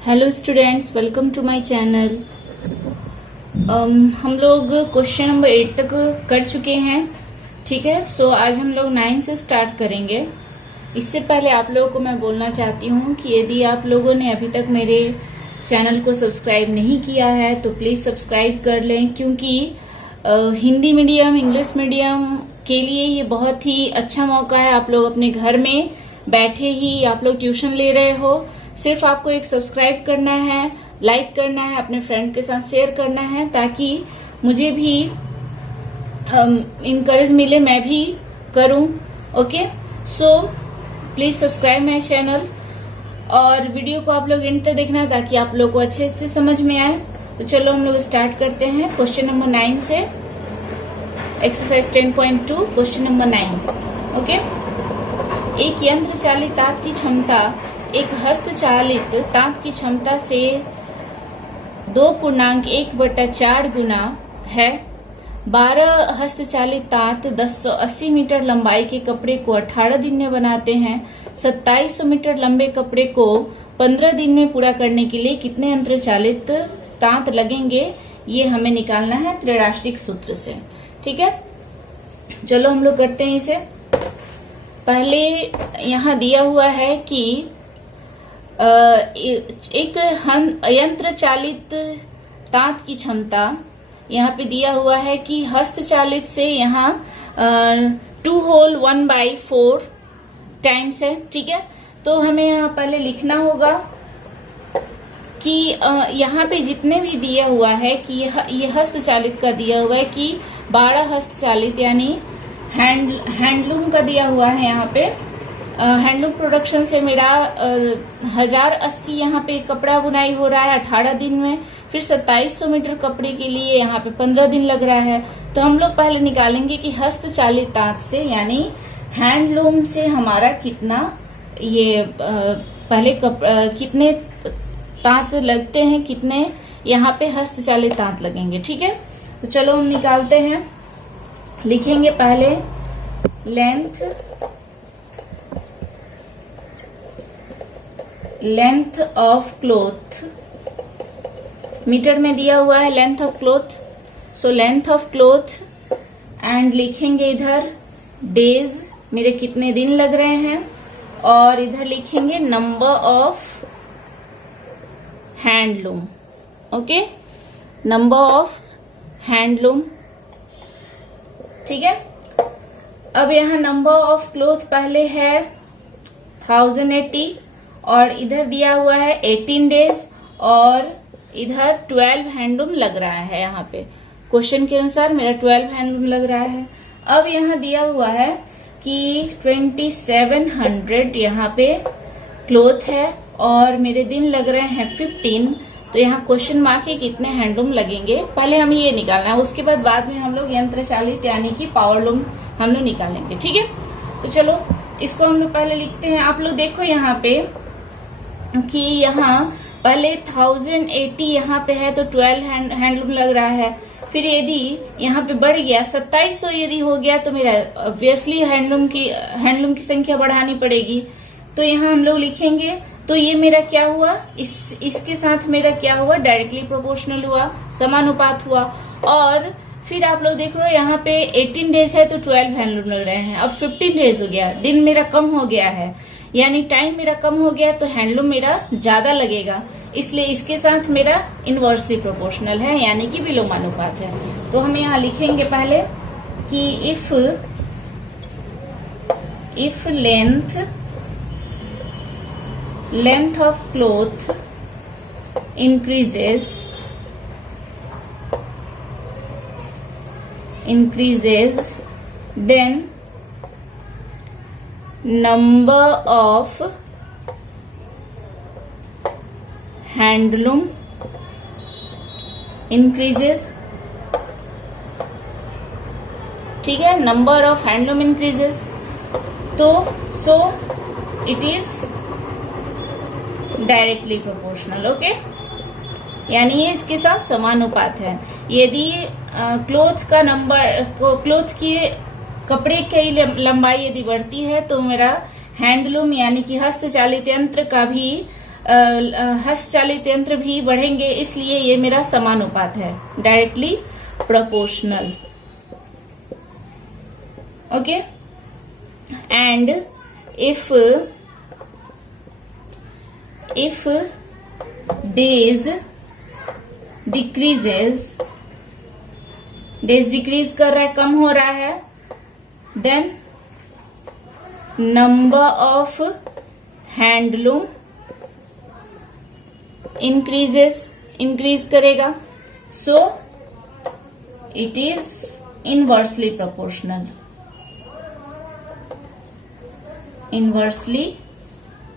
Hello students, welcome to my channel. हम लोग question number 8 तक कर चुके हैं। ठीक है, सो आज हम लोग 9 से स्टार्ट करेंगे। इससे पहले आप लोगों को मैं बोलना चाहती हूँ कि यदि आप लोगों ने अभी तक मेरे चैनल को सब्सक्राइब नहीं किया है तो प्लीज सब्सक्राइब कर लें, क्योंकि हिंदी मीडियम, इंग्लिश मीडियम के लिए ये बहुत ही अच्छा मौका है। आप लोग अपने घर में बैठे ही आप लोग ट्यूशन ले रहे हो, सिर्फ आपको एक सब्सक्राइब करना है, लाइक करना है, अपने फ्रेंड के साथ शेयर करना है, ताकि मुझे भी इनकरेज मिले, मैं भी करूं। Okay, so please subscribe my channel और वीडियो को आप लोग एंड तक देखना ताकि आप लोग को अच्छे से समझ में आए। तो चलो हम लोग स्टार्ट करते हैं क्वेश्चन नंबर 9 से। Exercise 10.2 question number 9। ओके, एक यंत्र चालित तांत की क्षमता एक हस्तचालित तांत की क्षमता से 2.1/4 गुना है। 12 हस्तचालित तांत 1080 मीटर लंबाई के कपड़े को 18 दिन में बनाते हैं। 2700 मीटर लंबे कपड़े को 15 दिन में पूरा करने के लिए कितने यंत्र चालित तांत लगेंगे, ये हमें निकालना है त्रैराशिक सूत्र से। ठीक है, चलो हम लोग करते हैं इसे। पहले यहाँ दिया हुआ है कि एक यंत्र चालित तांत की क्षमता, यहाँ पे दिया हुआ है कि हस्तचालित से यहाँ 2 होल 1/4 टाइम्स है। ठीक है, तो हमें यहाँ पहले लिखना होगा कि यहाँ पे जितने भी दिया हुआ है कि ये हस्तचालित का दिया हुआ है कि 12 हस्तचालित यानी हैंडलूम का दिया हुआ है। यहाँ पे हैंडलूम प्रोडक्शन से मेरा 1080 यहाँ पे कपड़ा बुनाई हो रहा है 18 दिन में। फिर 2700 मीटर कपड़े के लिए यहाँ पे 15 दिन लग रहा है। तो हम लोग पहले निकालेंगे कि हस्तचालित तांत से यानी हैंडलूम से हमारा कितना ये पहले कितने तांत लगते हैं, कितने यहाँ पे हस्तचालित तांत लगेंगे। ठीक है, तो चलो हम निकालते हैं। लिखेंगे पहले लेंथ ऑफ क्लॉथ, मीटर में दिया हुआ है length of cloth. So length of cloth and लिखेंगे इधर डेज, मेरे कितने दिन लग रहे हैं, और इधर लिखेंगे number of handloom. Okay, number of handloom. ठीक है, अब यहाँ नंबर ऑफ क्लॉथ पहले है 1080 और इधर दिया हुआ है 18 डेज और इधर 12 हैंडलूम लग रहा है। यहाँ पे क्वेश्चन के अनुसार मेरा 12 हैंडलूम लग रहा है। अब यहाँ दिया हुआ है कि 2700 यहाँ पे क्लॉथ है और मेरे दिन लग रहे हैं 15। तो यहाँ क्वेश्चन मार्क है कितने हैंडलूम लगेंगे, पहले हमें ये निकालना है, उसके बाद में हम लोग यंत्र चालित यानी कि पावरलूम हम लोग निकालेंगे। ठीक है, तो चलो इसको हम लोग पहले लिखते हैं। आप लोग देखो यहाँ पे कि यहाँ पहले 1080 यहाँ पे है तो 12 हैंडलूम लग रहा है। फिर यदि यहाँ पे बढ़ गया 2700 यदि हो गया तो मेरा ऑब्वियसली हैंडलूम की संख्या बढ़ानी पड़ेगी। तो यहाँ हम लोग लिखेंगे, तो ये मेरा क्या हुआ, इसके साथ मेरा क्या हुआ, डायरेक्टली प्रोपोर्शनल हुआ, समानुपात हुआ। और फिर आप लोग देख रहे हो यहाँ पे 18 डेज है तो 12 हैंडलूम लग रहे हैं। अब 15 डेज हो गया, दिन मेरा कम हो गया है, यानी टाइम मेरा कम हो गया तो हैंडलूम मेरा ज्यादा लगेगा, इसलिए इसके साथ मेरा इनवर्सली प्रोपोर्शनल है यानी कि विलोमानुपात है। तो हम यहाँ लिखेंगे पहले कि if length of cloth increases then number of handloom increases। ठीक है, नंबर ऑफ हैंडलूम इंक्रीजेस, तो सो it is directly proportional. Okay, यानी ये इसके साथ समानुपात है। यदि क्लॉथ की कपड़े की लंबाई यदि बढ़ती है तो मेरा हैंडलूम यानी कि हस्तचालित यंत्र का भी हस्तचालित यंत्र भी बढ़ेंगे, इसलिए ये मेरा समानुपात है, directly proportional. Okay, and if days decreases, days decrease कर रहा है, कम हो रहा है, then number of handloom increase करेगा, so it is inversely proportional. Inversely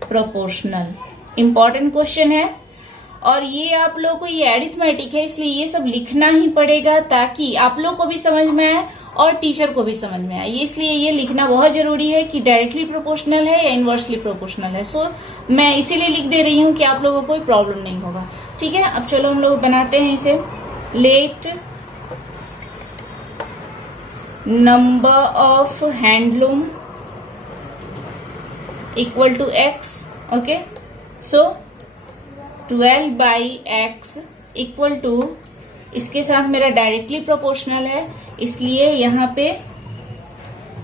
proportional important question है, और ये आप लोगों को, ये एरिथमेटिक है इसलिए ये सब लिखना ही पड़ेगा ताकि आप लोग को भी समझ में आए और टीचर को भी समझ में आए। इसलिए ये लिखना बहुत जरूरी है कि डायरेक्टली प्रोपोर्शनल है या इनवर्सली प्रोपोर्शनल है। सो मैं इसीलिए लिख दे रही हूँ कि आप लोगों को कोई प्रॉब्लम नहीं होगा। ठीक है, अब चलो हम लोग बनाते हैं इसे। Let number of handloom equal to x। Okay, so 12/x equal to, इसके साथ मेरा डायरेक्टली प्रोपोर्शनल है इसलिए यहाँ पे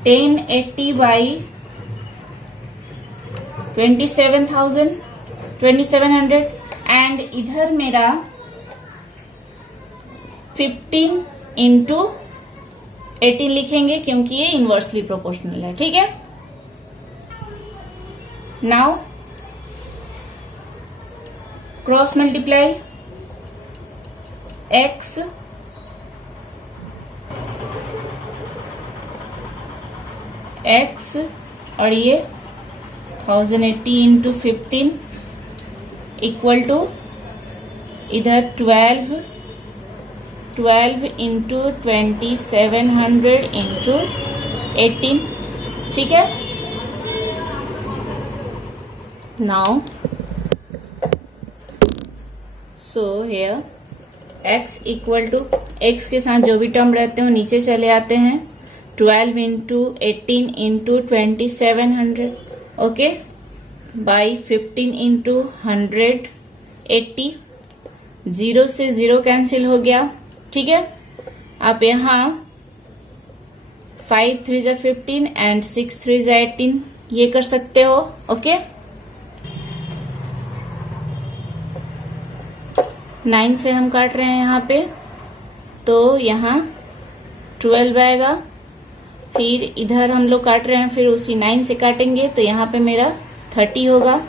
1080/2700 एंड इधर मेरा 15 इंटू 18 लिखेंगे क्योंकि ये इनवर्सली प्रोपोर्शनल है। ठीक है, नाउ क्रॉस मल्टीप्लाई x और ये 1080 इंटू 15 इक्वल टू इधर 12 इंटू 2700 इंटू 18। ठीक है, now so here x equal to, x के साथ जो भी टर्म रहते हैं वो नीचे चले आते हैं, 12 into 18 into 2700 okay by 15 into 180, 0 से 0 कैंसिल हो गया। ठीक है, आप यहाँ 5 3 जा 15 एंड 6 3 जा 18 ये कर सकते हो। ओके, 9 से हम काट रहे हैं यहाँ पे, तो यहाँ 12 आएगा, फिर इधर हम लोग काट रहे हैं, फिर उसी 9 से काटेंगे तो यहाँ पे मेरा 30 होगा,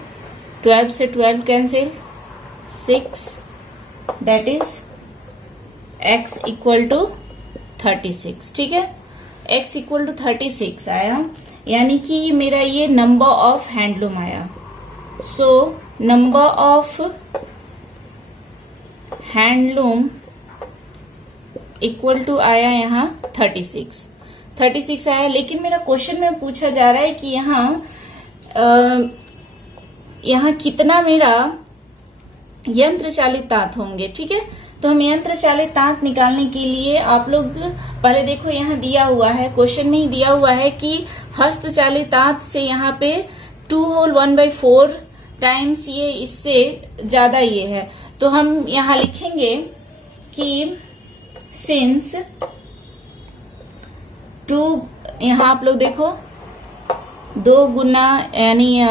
12 से 12 cancel, 6 that is x equal to 36। ठीक है, x इक्वल टू 36 आया, यानी कि मेरा ये नंबर ऑफ हैंडलूम आया। So number of handloom equal to आया यहाँ 36 आया। लेकिन मेरा क्वेश्चन में पूछा जा रहा है कि यहाँ कितना मेरा यंत्र चालित तांत होंगे। ठीक है, तो हम यंत्र चालित तांत निकालने के लिए आप लोग पहले देखो, यहाँ दिया हुआ है, क्वेश्चन में ही दिया हुआ है कि हस्त चालित तांत से यहाँ पे 2 होल 1/4 टाइम्स ये इससे ज्यादा ये है, तो हम यहाँ लिखेंगे कि सिंस 2, यहाँ आप लोग देखो 2 गुना यानी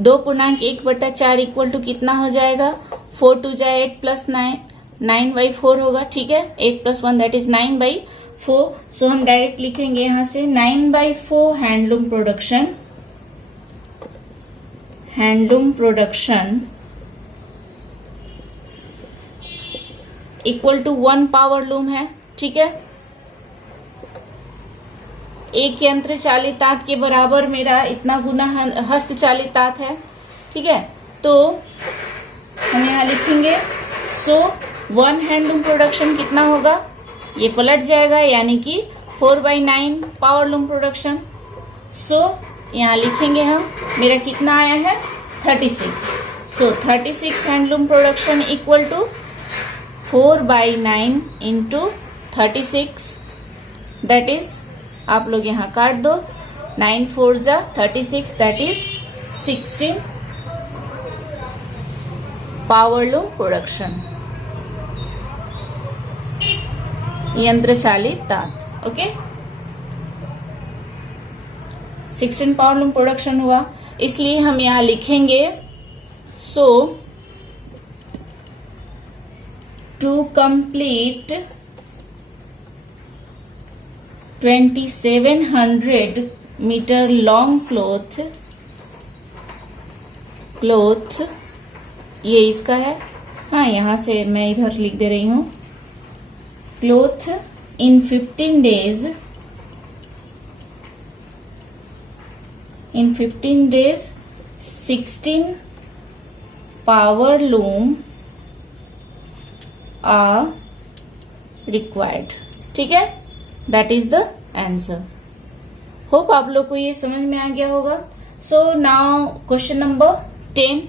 2.1/4 इक्वल टू कितना हो जाएगा, 4 2 जा 8 प्लस 9/4 होगा। ठीक है, 8 प्लस 1 दैट इज 9/4। सो हम डायरेक्ट लिखेंगे यहाँ से 9/4 handloom production equal to 1 power loom है। ठीक है, एक यंत्र चालित तांत के बराबर मेरा इतना गुना हस्त चालित तांत है। ठीक है, तो हम यहाँ लिखेंगे सो 1 हैंडलूम प्रोडक्शन कितना होगा, ये पलट जाएगा यानी कि 4/9 पावर लूम प्रोडक्शन। सो यहाँ लिखेंगे हम, मेरा कितना आया है 36। So 36 handloom production equal to 4/9 into 36 that is, आप लोग यहाँ काट दो, 9 4 जा 36 दैट इज 16 पावरलूम प्रोडक्शन, यंत्र चालित तांत। ओके, 16 पावरलूम प्रोडक्शन हुआ, इसलिए हम यहां लिखेंगे so to complete 2700 metre long cloth, ये इसका है, हाँ यहां से मैं इधर लिख दे रही हूं, cloth in 15 days 16 power loom are required. ठीक है, that is the answer. Hope आप लोग को ये समझ में आ गया होगा। So now question number 10।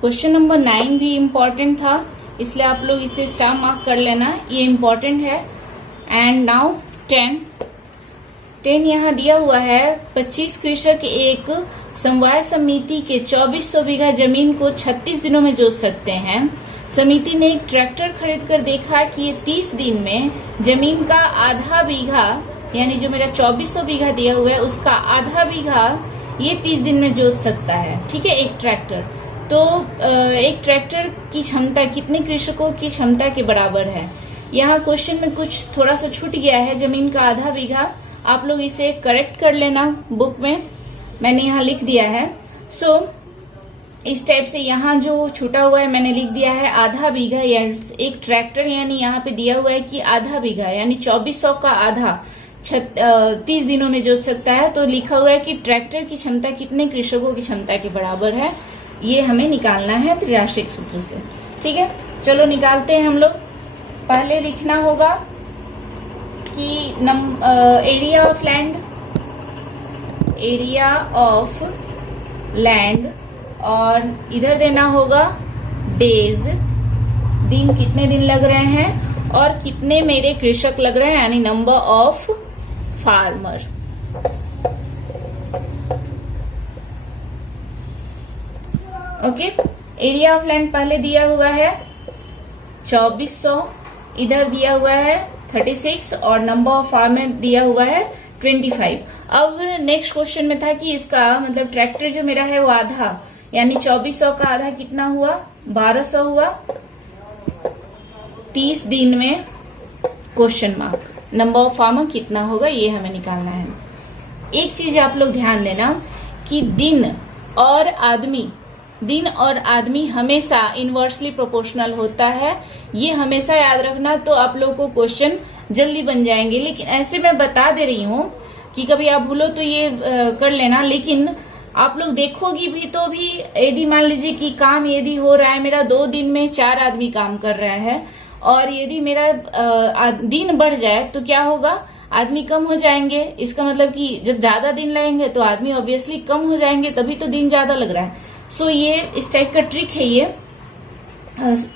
Question number 9 भी इम्पोर्टेंट था, इसलिए आप लोग इसे स्टार मार्क कर लेना, ये इम्पोर्टेंट है। एंड नाउ 10 यहाँ दिया हुआ है, 25 कृषक एक समवाय समिति के 2400 बीघा जमीन को 36 दिनों में जोत सकते हैं। समिति ने एक ट्रैक्टर खरीदकर देखा कि ये 30 दिन में जमीन का आधा बीघा, यानी जो मेरा 2400 बीघा दिया हुआ है उसका आधा बीघा ये 30 दिन में जोत सकता है। ठीक है, एक ट्रैक्टर। तो एक ट्रैक्टर की क्षमता कितने कृषकों की क्षमता के बराबर है? यहाँ क्वेश्चन में कुछ थोड़ा सा छूट गया है, जमीन का आधा बीघा, आप लोग इसे करेक्ट कर लेना बुक में, मैंने यहाँ लिख दिया है। सो इस टाइप से यहाँ जो छूटा हुआ है मैंने लिख दिया है आधा बीघा, या एक ट्रैक्टर, यानी यहाँ पे दिया हुआ है कि आधा बीघा यानी 2400 का आधा 30 दिनों में जोत सकता है। तो लिखा हुआ है कि ट्रैक्टर की क्षमता कितने कृषकों की क्षमता के बराबर है, ये हमें निकालना है त्रिराशिक सूत्र से। ठीक है, चलो निकालते हैं हम लोग। पहले लिखना होगा कि एरिया ऑफ लैंड और इधर देना होगा डेज, दिन कितने दिन लग रहे हैं और कितने मेरे कृषक लग रहे हैं, यानी number of farmer. Okay, area of land पहले दिया हुआ है 2400, इधर दिया हुआ है 36 और नंबर ऑफ फार्मर दिया हुआ है 25। अब नेक्स्ट क्वेश्चन में था कि इसका मतलब ट्रैक्टर जो मेरा है वो आधा, यानी 2400 का आधा कितना हुआ, 1200 हुआ 30 दिन में, question mark, number of farmer कितना होगा ये हमें निकालना है। एक चीज आप लोग ध्यान देना कि दिन और आदमी हमेशा इनवर्सली प्रोपोर्शनल होता है, ये हमेशा याद रखना, तो आप लोग को क्वेश्चन जल्दी बन जाएंगे। लेकिन ऐसे मैं बता दे रही हूँ कि कभी आप भूलो तो ये कर लेना, लेकिन आप लोग देखोगी भी तो भी यदि मान लीजिए कि काम यदि हो रहा है मेरा 2 दिन में 4 आदमी काम कर रहा है और यदि मेरा दिन बढ़ जाए तो क्या होगा, आदमी कम हो जाएंगे। इसका मतलब कि जब ज्यादा दिन लगेंगे तो आदमी ऑब्वियसली कम हो जाएंगे, तभी तो दिन ज्यादा लग रहा है। सो ये इस टाइप का ट्रिक है, ये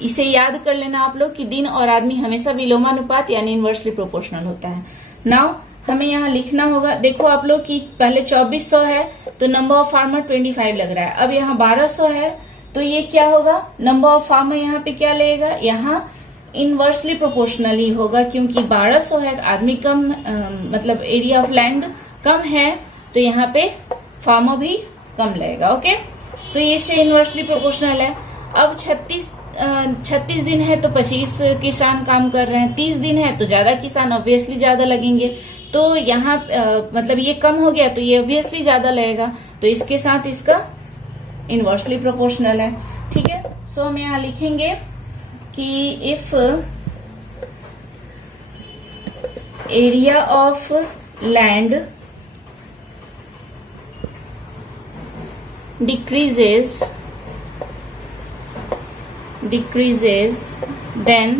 इसे याद कर लेना आप लोग कि दिन और आदमी हमेशा विलोमानुपात यानी इनवर्सली प्रोपोर्शनल होता है। नाउ हमें यहाँ लिखना होगा, देखो आप लोग कि पहले 2400 है तो नंबर ऑफ फार्मर 25 लग रहा है, अब यहाँ 1200 है तो ये क्या होगा, नंबर ऑफ फार्मर यहाँ पे क्या लगेगा, यहाँ इनवर्सली प्रोपोर्शनल ही होगा, क्योंकि 1200 है, आदमी कम, मतलब एरिया ऑफ लैंड कम है तो यहाँ पे फार्मर भी कम लगेगा। ओके, तो ये से इनवर्सली प्रोपोर्शनल है। अब 36 दिन है तो 25 किसान काम कर रहे हैं, 30 दिन है तो ज्यादा किसान ऑब्वियसली ज्यादा लगेंगे, तो यहाँ मतलब ये कम हो गया तो ये ऑब्वियसली ज्यादा लगेगा, तो इसके साथ इसका इनवर्सली प्रोपोर्शनल है। ठीक है, सो हम यहाँ लिखेंगे कि if area of land decreases then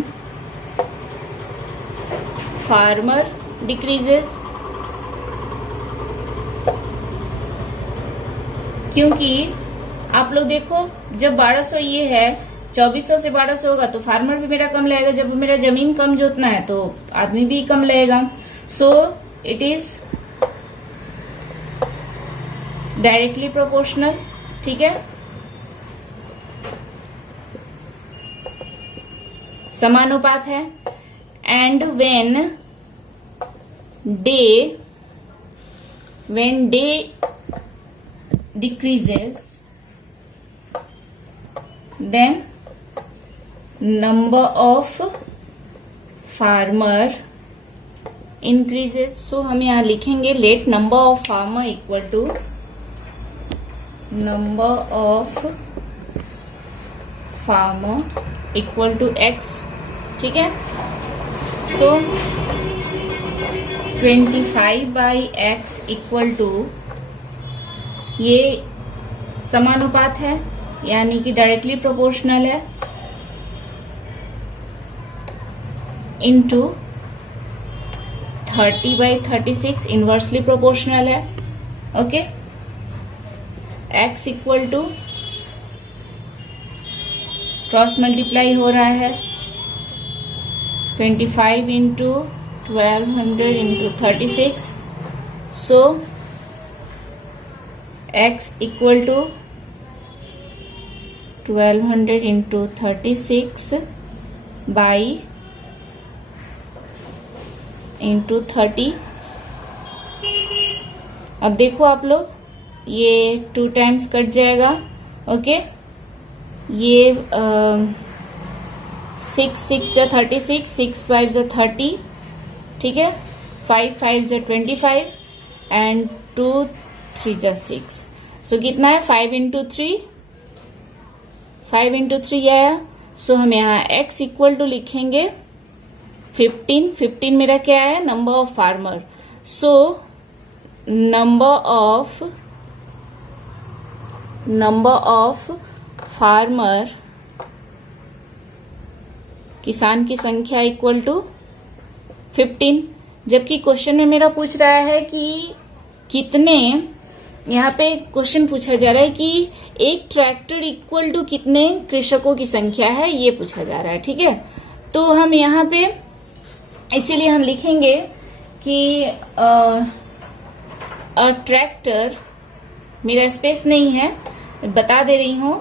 farmer decreases, क्योंकि आप लोग देखो जब 1200 ये है, 2400 से 1200 होगा तो फार्मर भी मेरा कम लगेगा, जब मेरा जमीन कम जोतना है तो आदमी भी कम लगेगा। So it is directly proportional. ठीक है, समानुपात है। And when day decreases, then number of farmer increases। So हम यहाँ लिखेंगे let number of farmer equal to number of farmer equal to x। ठीक है, सो 25/x इक्वल टू, ये समानुपात है यानी कि डायरेक्टली प्रोपोर्शनल है, इनटू 30/36 इनवर्सली प्रोपोर्शनल है। Okay, x equal to cross multiply हो रहा है 25 into 1200 into 36। So x equal to 1200 into 36 by into 30। अब देखो आप लोग, ये 2 टाइम्स कट जाएगा। ओके, ये 6 6 जा 36, 6 5 जा 30, ठीक है, 5 5 जा 25 एंड 2 3 जा 6। सो कितना है 5 इंटू 3, 5 इंटू 3 आया। सो हम यहाँ x इक्वल टू लिखेंगे 15 मेरा क्या है, number of farmer. So number of farmer, किसान की संख्या इक्वल टू 15। जबकि क्वेश्चन में मेरा पूछ रहा है कि कितने, यहाँ पे क्वेश्चन पूछा जा रहा है कि एक ट्रैक्टर इक्वल टू कितने कृषकों की संख्या है, ये पूछा जा रहा है। ठीक है, तो हम यहाँ पे इसीलिए हम लिखेंगे कि ट्रैक्टर, मेरा स्पेस नहीं है, बता दे रही हूं,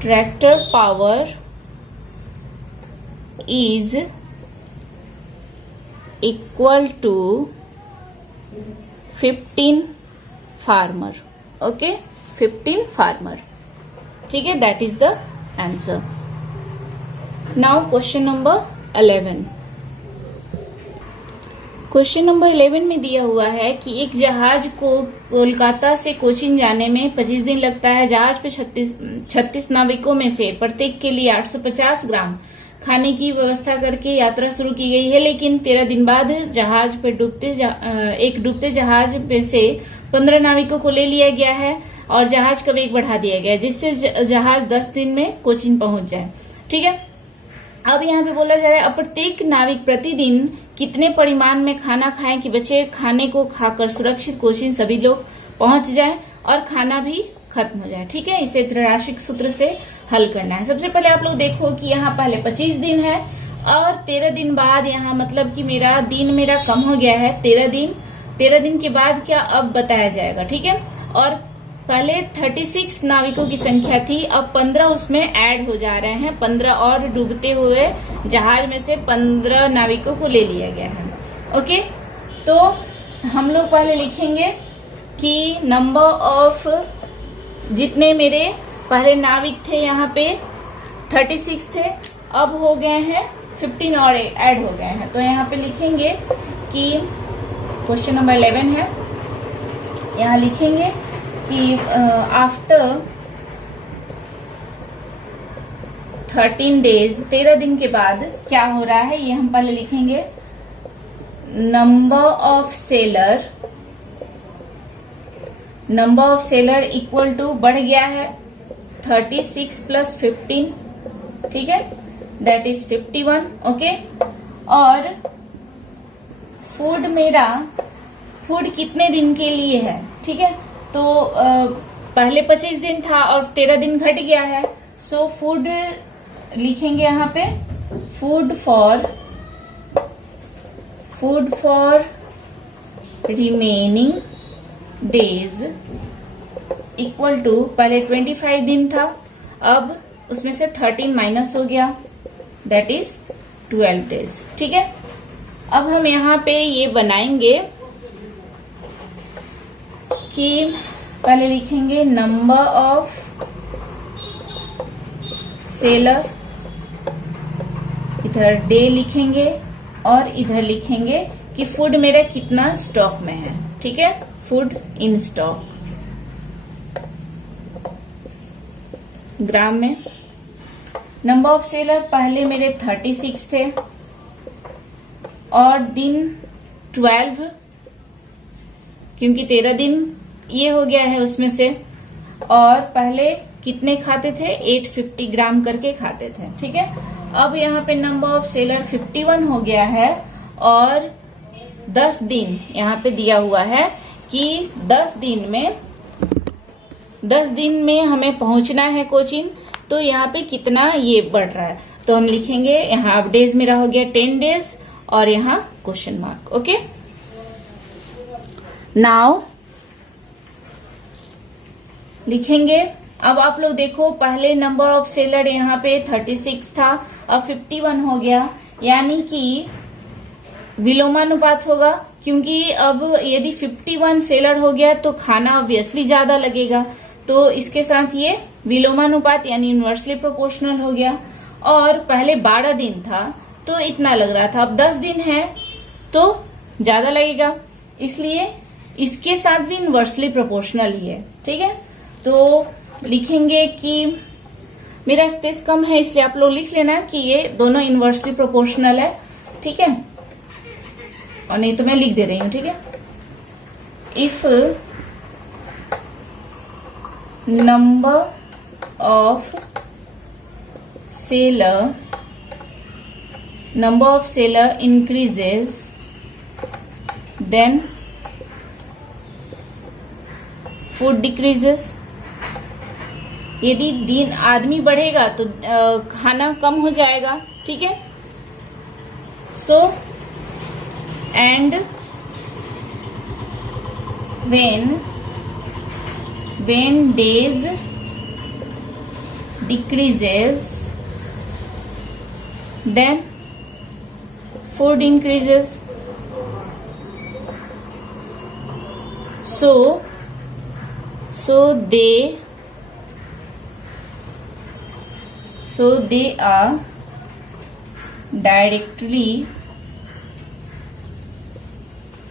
tractor power is equal to 15 farmer. Okay, 15 farmer. ठीक है, that is the answer. Now question number 11। Question number 11 में दिया हुआ है कि एक जहाज को कोलकाता से कोचीन जाने में 25 दिन लगता है। जहाज पे 36 नाविकों में से प्रत्येक के लिए 850 ग्राम खाने की व्यवस्था करके यात्रा शुरू की गई है, लेकिन 13 दिन बाद जहाज पे डूबते जहाज पे से 15 नाविकों को ले लिया गया है और जहाज का वेग बढ़ा दिया गया है, जिससे जहाज 10 दिन में कोचीन पहुंच जाए। ठीक है, अब यहाँ पे बोला जा रहा है प्रत्येक नाविक प्रतिदिन कितने परिमाण में खाना खाएं कि बचे खाने को खाकर सुरक्षित कोचीन सभी लोग पहुंच जाए और खाना भी खत्म हो जाए। ठीक है, इसे त्रैमासिक सूत्र से हल करना है। सबसे पहले आप लोग देखो कि यहाँ पहले 25 दिन है और 13 दिन बाद, यहाँ मतलब कि मेरा कम हो गया है 13 दिन के बाद क्या अब बताया जाएगा। ठीक है, और पहले 36 नाविकों की संख्या थी, अब 15 उसमें ऐड हो जा रहे हैं। 15 और डूबते हुए जहाज में से 15 नाविकों को ले लिया गया है। ओके, तो हम लोग पहले लिखेंगे कि नंबर ऑफ, जितने मेरे पहले नाविक थे यहाँ पे 36 थे, अब हो गए हैं 15 और ऐड हो गए हैं। तो यहाँ पे लिखेंगे कि क्वेश्चन नंबर 11 है, यहाँ लिखेंगे कि आफ्टर 13 डेज, 13 दिन के बाद क्या हो रहा है, ये हम पहले लिखेंगे। Number of sailor equal to बढ़ गया है 36 प्लस 15, ठीक है, दैट इज 51। ओके, और फूड कितने दिन के लिए है। ठीक है, तो पहले 25 दिन था और 13 दिन घट गया है। सो फूड लिखेंगे यहाँ पे, food for remaining days equal to, पहले 25 दिन था, अब उसमें से 13 माइनस हो गया, दैट इज 12 डेज। ठीक है, अब हम यहाँ पे ये बनाएंगे कि पहले लिखेंगे नंबर ऑफ सेलर, इधर डे लिखेंगे और इधर लिखेंगे कि फूड मेरा कितना स्टॉक में है। ठीक है, फूड इन स्टॉक ग्राम में। नंबर ऑफ सेलर पहले मेरे 36 थे और दिन 12, क्योंकि 13 दिन ये हो गया है उसमें से, और पहले कितने खाते थे, 850 ग्राम करके खाते थे। ठीक है, अब यहाँ पे नंबर ऑफ सेलर 51 हो गया है और 10 दिन यहाँ पे दिया हुआ है कि 10 दिन में हमें पहुंचना है कोचीन, तो यहाँ पे कितना ये बढ़ रहा है, तो हम लिखेंगे यहाँ अब डेज मेरा हो गया 10 डेज और यहाँ क्वेश्चन मार्क। ओके, नाउ लिखेंगे। अब आप लोग देखो, पहले नंबर ऑफ सेलर यहाँ पे 36 था, अब 51 हो गया, यानी कि विलोमानुपात होगा, क्योंकि अब यदि 51 सेलर हो गया तो खाना ऑब्वियसली ज्यादा लगेगा, तो इसके साथ ये विलोमानुपात यानी इनवर्सली प्रोपोर्शनल हो गया। और पहले 12 दिन था तो इतना लग रहा था, अब 10 दिन है तो ज्यादा लगेगा, इसलिए इसके साथ भी इनवर्सली प्रोपोर्शनल ही है। ठीक है, तो लिखेंगे कि मेरा स्पेस कम है, इसलिए आप लोग लिख लेना कि ये दोनों इनवर्सली प्रोपोर्शनल है। ठीक है, और नहीं तो मैं लिख दे रही हूं। ठीक है, if number of sailor increases then food decreases. यदि दिन आदमी बढ़ेगा तो खाना कम हो जाएगा। ठीक है, so and when days decreases then food increases. So they are directly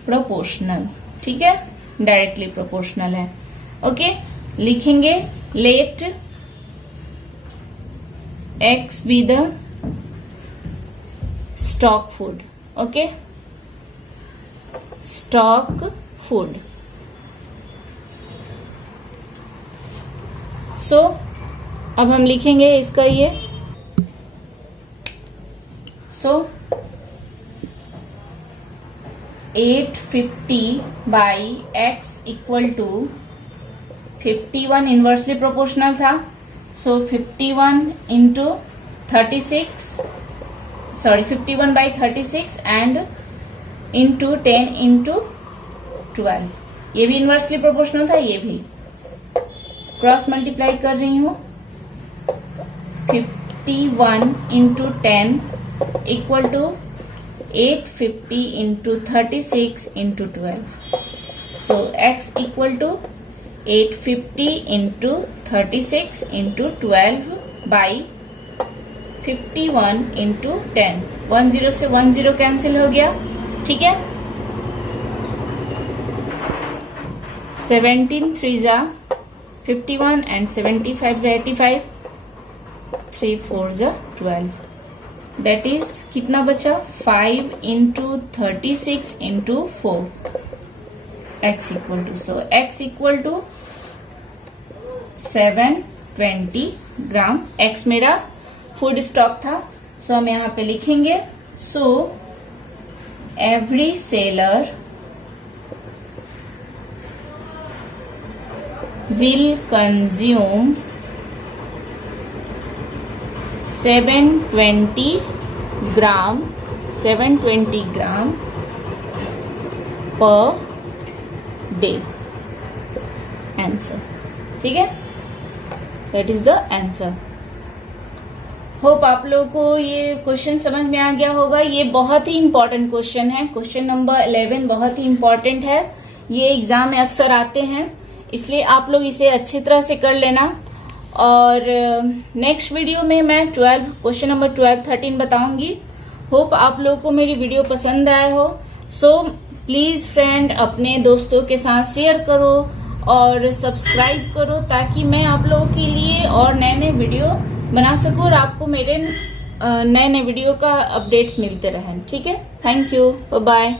proportional. ठीक है, डायरेक्टली प्रोपोर्शनल है। ओके, लिखेंगे let x be the stock food. Okay, stock food. So अब हम लिखेंगे इसका ये, so 850 by x equal to 51 inversely proportional था, so 51 into 51 by 36 and into 10 into 12। ये भी इनवर्सली प्रोपोर्शनल था, ये भी क्रॉस मल्टीप्लाई कर रही हूं। 51 into 10 equal to 850 into 36 into 12. So x equal to 850 into 36 into 12 by 51 into 10. 10 से 10 कैंसिल हो गया। ठीक है, 17 3 जा 51 and 75 जा 85, 3 4 जा 12, दैट इज कितना बचा 5 इंटू 36 इंटू 4 x equal to, so x equal to 720 gram. X मेरा फूड स्टॉक था, सो हम यहाँ पे लिखेंगे, so every sailor will consume 720 gram per day. Answer. ठीक है, that is the answer. Hope आप लोगों को ये क्वेश्चन समझ में आ गया होगा। ये बहुत ही इंपॉर्टेंट क्वेश्चन है, क्वेश्चन नंबर 11 बहुत ही इंपॉर्टेंट है। ये एग्जाम में अक्सर आते हैं, इसलिए आप लोग इसे अच्छी तरह से कर लेना। और नेक्स्ट वीडियो में मैं क्वेश्चन नंबर 12, 13 बताऊंगी। होप आप लोगों को मेरी वीडियो पसंद आया हो। सो प्लीज फ्रेंड अपने दोस्तों के साथ शेयर करो और सब्सक्राइब करो, ताकि मैं आप लोगों के लिए और नए नए वीडियो बना सकूं और आपको मेरे नए नए वीडियो का अपडेट्स मिलते रहें। ठीक है, थैंक यू, बाय बाय।